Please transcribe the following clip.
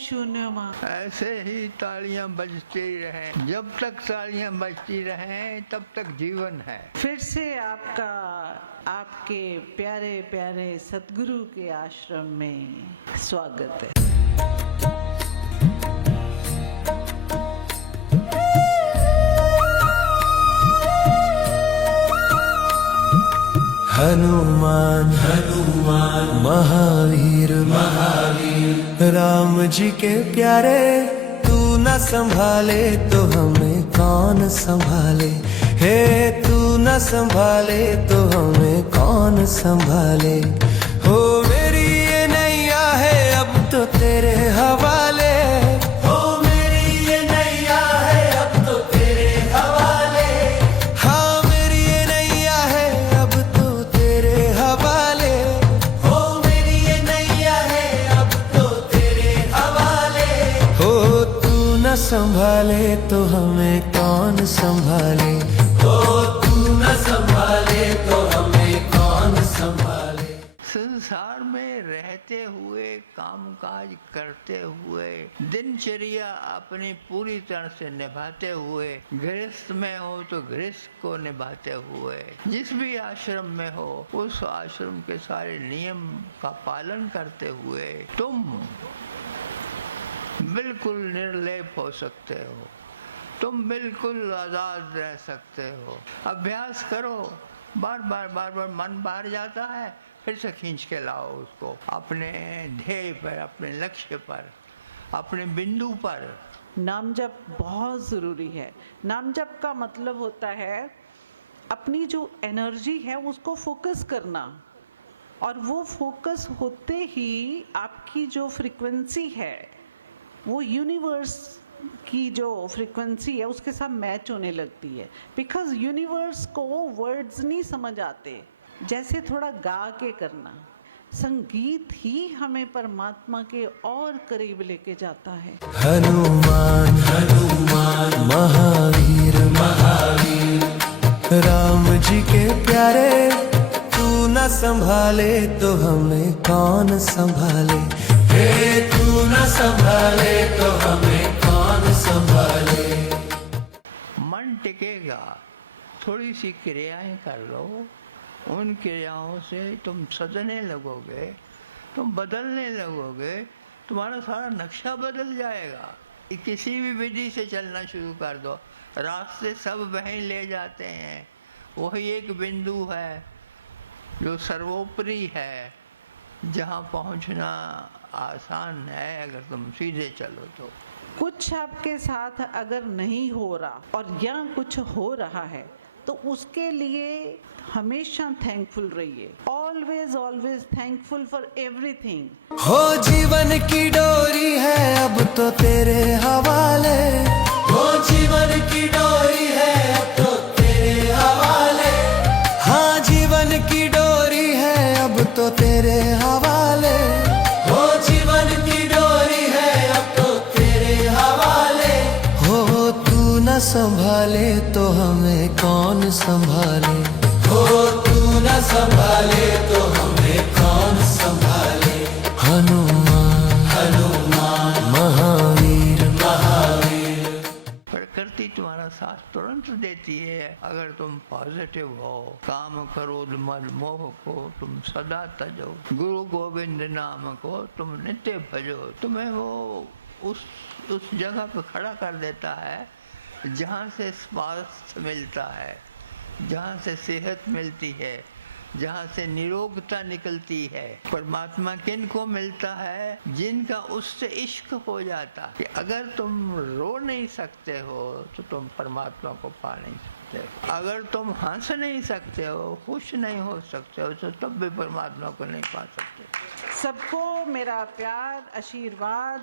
शून्यमा। ऐसे ही तालियां बजती रहें, जब तक तालियां बजती रहें तब तक जीवन है। फिर से आपका आपके प्यारे प्यारे सतगुरु के आश्रम में स्वागत है। हनुमान हनुमान महावीर महावीर, राम जी के प्यारे, तू न संभाले तो हमें कौन संभाले। हे तू न संभाले तो हमें कौन संभाले। हो मेरी ये नैया है अब तो तेरे हवाले। हो मेरी ये नैया है अब तो तेरे हवाले। हाँ मेरी ये नैया है अब तो तेरे हवाले। हो मेरी ये नैया है अब तो तेरे हवाले। हो तू न संभाले तो हमें कौन संभाले। हो तू न संभाले तो हमें कौन संभाले। संसार में रहते हुए, कामकाज करते हुए, दिनचर्या अपनी पूरी तरह से निभाते हुए, गृहस्थ में हो तो गृहस्थ को निभाते हुए, जिस भी आश्रम में हो उस आश्रम के सारे नियम का पालन करते हुए तुम बिल्कुल निर्लेप हो सकते हो, तुम बिल्कुल आजाद रह सकते हो। अभ्यास करो, बार बार मन बाहर जाता है, फिर से खींच के लाओ उसको अपने ध्येय पर, अपने लक्ष्य पर, अपने बिंदु पर। नाम जप बहुत ज़रूरी है। नाम जप का मतलब होता है अपनी जो एनर्जी है उसको फोकस करना, और वो फोकस होते ही आपकी जो फ्रीक्वेंसी है वो यूनिवर्स की जो फ्रीक्वेंसी है उसके साथ मैच होने लगती है। बिकॉज यूनिवर्स को वर्ड्स नहीं समझ आते, जैसे थोड़ा गा के करना। संगीत ही हमें परमात्मा के और करीब लेके जाता है। हनुमान हनुमान महावीर महावीर, राम जी के प्यारे, तू न संभाले तो हमें कौन संभाले। हे तू न संभाले तो हमें कौन संभाले। मन टिकेगा, थोड़ी सी क्रियाएं कर लो, उन क्रियाओं से तुम सजने लगोगे, तुम बदलने लगोगे, तुम्हारा सारा नक्शा बदल जाएगा। किसी भी विधि से चलना शुरू कर दो, रास्ते सब वहीं ले जाते हैं। वही एक बिंदु है जो सर्वोपरि है, जहाँ पहुँचना आसान है अगर तुम सीधे चलो तो। कुछ आपके साथ अगर नहीं हो रहा और या कुछ हो रहा है तो उसके लिए हमेशा थैंकफुल रहिए। Always always thankful for everything. हो जीवन की डोरी है अब तो तेरे हवाले। हो जीवन की डोरी है अब तो तेरे हवाले। हाँ जीवन की डोरी है अब तो तेरे हवाले। हो जीवन की डोरी है अब तो तेरे हवाले। हो तू न संभाले तो हमें कौन संभाले। हो तू न संभाले तो हमें कौन संभाले। हनुमान हनुमान महावीर महावीर, प्रकृति तुम्हारा साथ तुरंत देती है अगर तुम पॉजिटिव हो। काम क्रोध मद मोह को तुम सदा तजो, गुरु गोविंद नाम को तुम नित्य भजो। तुम्हें वो उस जगह पे खड़ा कर देता है जहाँ से स्वास्थ्य मिलता है, जहाँ से सेहत मिलती है, जहाँ से निरोगता निकलती है। परमात्मा किन को मिलता है? जिनका उससे इश्क हो जाता है। कि अगर तुम रो नहीं सकते हो तो तुम परमात्मा को पा नहीं सकते। अगर तुम हंस नहीं सकते हो, खुश नहीं हो सकते हो, तो तब भी परमात्मा को नहीं पा सकते। सबको मेरा प्यार, आशीर्वाद।